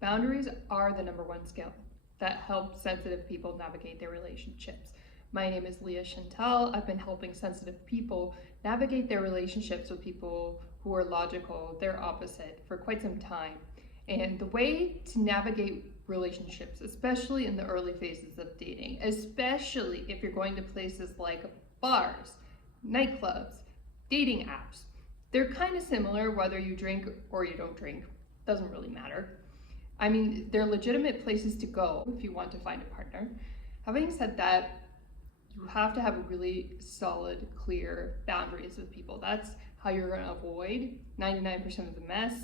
Boundaries are the number one skill that helps sensitive people navigate their relationships. My name is Leah Chantal. I've been helping sensitive people navigate their relationships with people who are logical, they're opposite, for quite some time. And the way to navigate relationships, especially in the early phases of dating, especially if you're going to places like bars, nightclubs, dating apps, they're kind of similar whether you drink or you don't drink. Doesn't really matter. I mean, they're legitimate places to go if you want to find a partner. Having said that, you have to have a really solid, clear boundaries with people. That's how you're going to avoid 99% of the mess,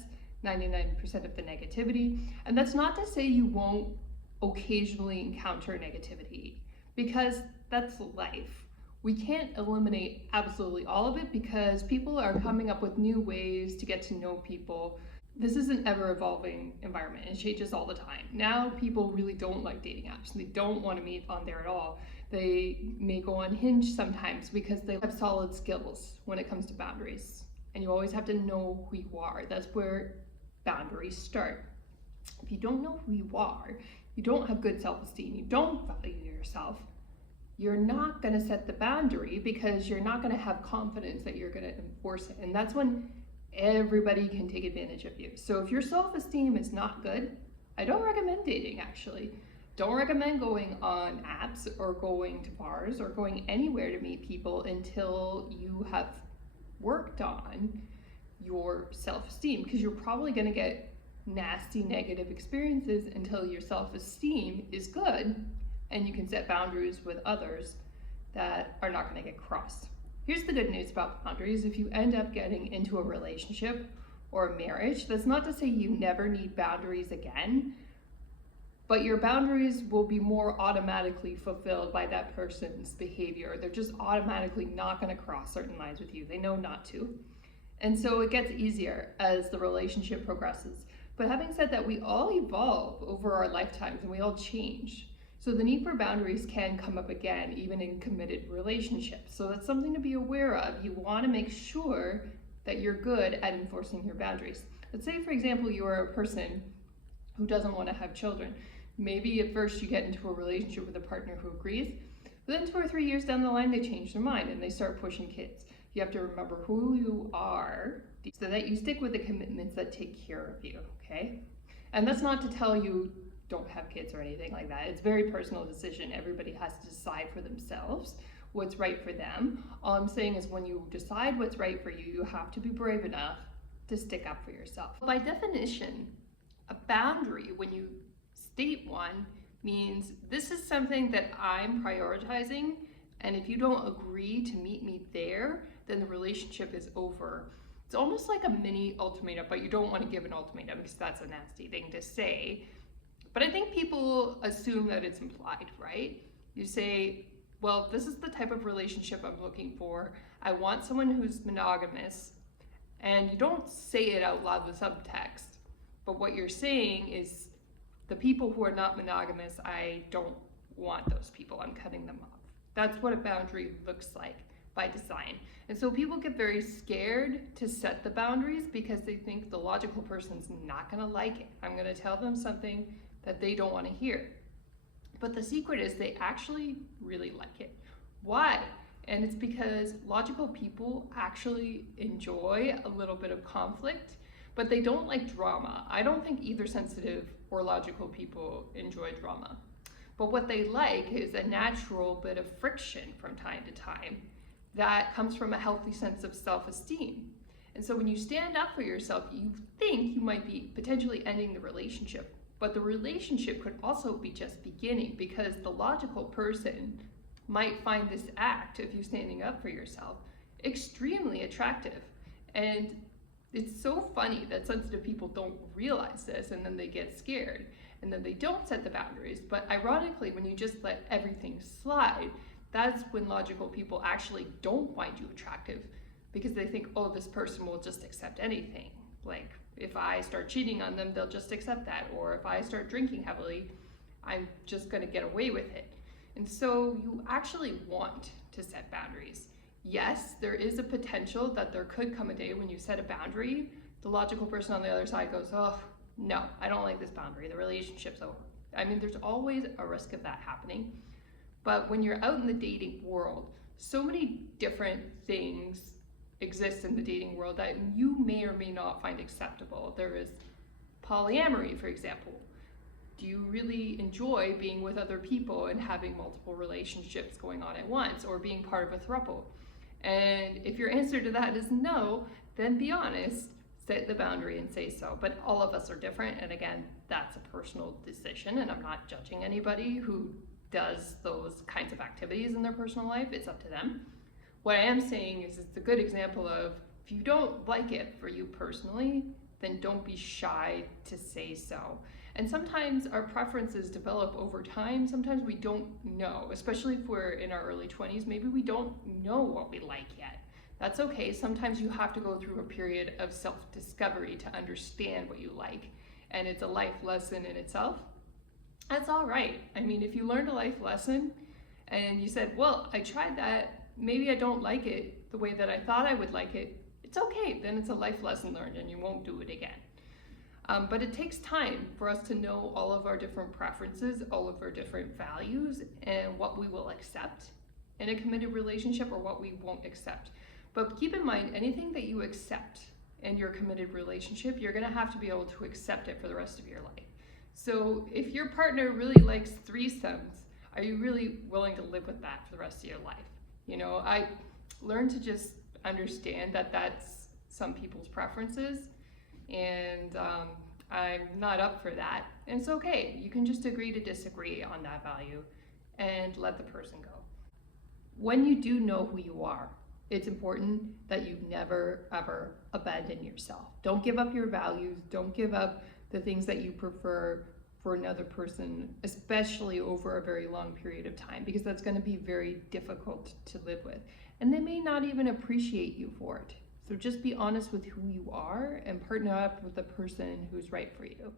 99% of the negativity. And that's not to say you won't occasionally encounter negativity, because that's life. We can't eliminate absolutely all of it because people are coming up with new ways to get to know people. This is an ever-evolving environment. It changes all the time. Now people really don't like dating apps. They don't want to meet on there at all. They may go on Hinge sometimes because they have solid skills when it comes to boundaries. And you always have to know who you are. That's where boundaries start. If you don't know who you are, you don't have good self-esteem, you don't value yourself, you're not going to set the boundary because you're not going to have confidence that you're going to enforce it. And that's when everybody can take advantage of you. So if your self-esteem is not good, I don't recommend dating actually. Don't recommend going on apps or going to bars or going anywhere to meet people until you have worked on your self-esteem, because you're probably going to get nasty negative experiences until your self-esteem is good and you can set boundaries with others that are not going to get crossed. Here's the good news about boundaries. If you end up getting into a relationship or a marriage, that's not to say you never need boundaries again, but your boundaries will be more automatically fulfilled by that person's behavior. They're just automatically not going to cross certain lines with you. They know not to. And so it gets easier as the relationship progresses. But having said that, we all evolve over our lifetimes and we all change. So the need for boundaries can come up again, even in committed relationships. So that's something to be aware of. You want to make sure that you're good at enforcing your boundaries. Let's say, for example, you are a person who doesn't want to have children. Maybe at first you get into a relationship with a partner who agrees, but then 2 or 3 years down the line, they change their mind and they start pushing kids. You have to remember who you are so that you stick with the commitments that take care of you, okay? And that's not to tell you don't have kids or anything like that. It's a very personal decision. Everybody has to decide for themselves what's right for them. All I'm saying is when you decide what's right for you, you have to be brave enough to stick up for yourself. By definition, a boundary, when you state one, means this is something that I'm prioritizing, and if you don't agree to meet me there, then the relationship is over. It's almost like a mini ultimatum, but you don't want to give an ultimatum because that's a nasty thing to say. But I think people assume that it's implied, right? You say, well, this is the type of relationship I'm looking for. I want someone who's monogamous. And you don't say it out loud with subtext. But what you're saying is, the people who are not monogamous, I don't want those people. I'm cutting them off. That's what a boundary looks like by design. And so people get very scared to set the boundaries because they think the logical person's not going to like it. I'm going to tell them something that they don't want to hear. But the secret is they actually really like it. Why? And it's because logical people actually enjoy a little bit of conflict, but they don't like drama. I don't think either sensitive or logical people enjoy drama. But what they like is a natural bit of friction from time to time that comes from a healthy sense of self-esteem. And so when you stand up for yourself, you think you might be potentially ending the relationship, but the relationship could also be just beginning because the logical person might find this act of you standing up for yourself extremely attractive. And it's so funny that sensitive people don't realize this, and then they get scared and then they don't set the boundaries. But ironically, when you just let everything slide, that's when logical people actually don't find you attractive because they think, oh, this person will just accept anything. Like, if I start cheating on them, they'll just accept that. Or if I start drinking heavily, I'm just going to get away with it. And so you actually want to set boundaries. Yes, there is a potential that there could come a day when you set a boundary, the logical person on the other side goes, oh, no, I don't like this boundary, the relationship's over. I mean, there's always a risk of that happening. But when you're out in the dating world, so many different things exist in the dating world that you may or may not find acceptable. There is polyamory, for example. Do you really enjoy being with other people and having multiple relationships going on at once, or being part of a throuple? And if your answer to that is no, then be honest, set the boundary and say so. But all of us are different, and again, that's a personal decision, and I'm not judging anybody who does those kinds of activities in their personal life. It's up to them. What I am saying is it's a good example of, if you don't like it for you personally, then don't be shy to say so. And sometimes our preferences develop over time. Sometimes we don't know, especially if we're in our early 20s, maybe we don't know what we like yet. That's okay. Sometimes you have to go through a period of self-discovery to understand what you like. And it's a life lesson in itself. That's all right. I mean, if you learned a life lesson and you said, well, I tried that, maybe I don't like it the way that I thought I would like it, it's okay. Then it's a life lesson learned and you won't do it again. But it takes time for us to know all of our different preferences, all of our different values, and what we will accept in a committed relationship or what we won't accept. But keep in mind, anything that you accept in your committed relationship, you're gonna have to be able to accept it for the rest of your life. So if your partner really likes threesomes, are you really willing to live with that for the rest of your life? You know, I learned to just understand that that's some people's preferences, and I'm not up for that. And it's okay. You can just agree to disagree on that value and let the person go. When you do know who you are, it's important that you never, ever abandon yourself. Don't give up your values. Don't give up the things that you prefer for another person, especially over a very long period of time, because that's going to be very difficult to live with. And they may not even appreciate you for it. So just be honest with who you are and partner up with the person who's right for you.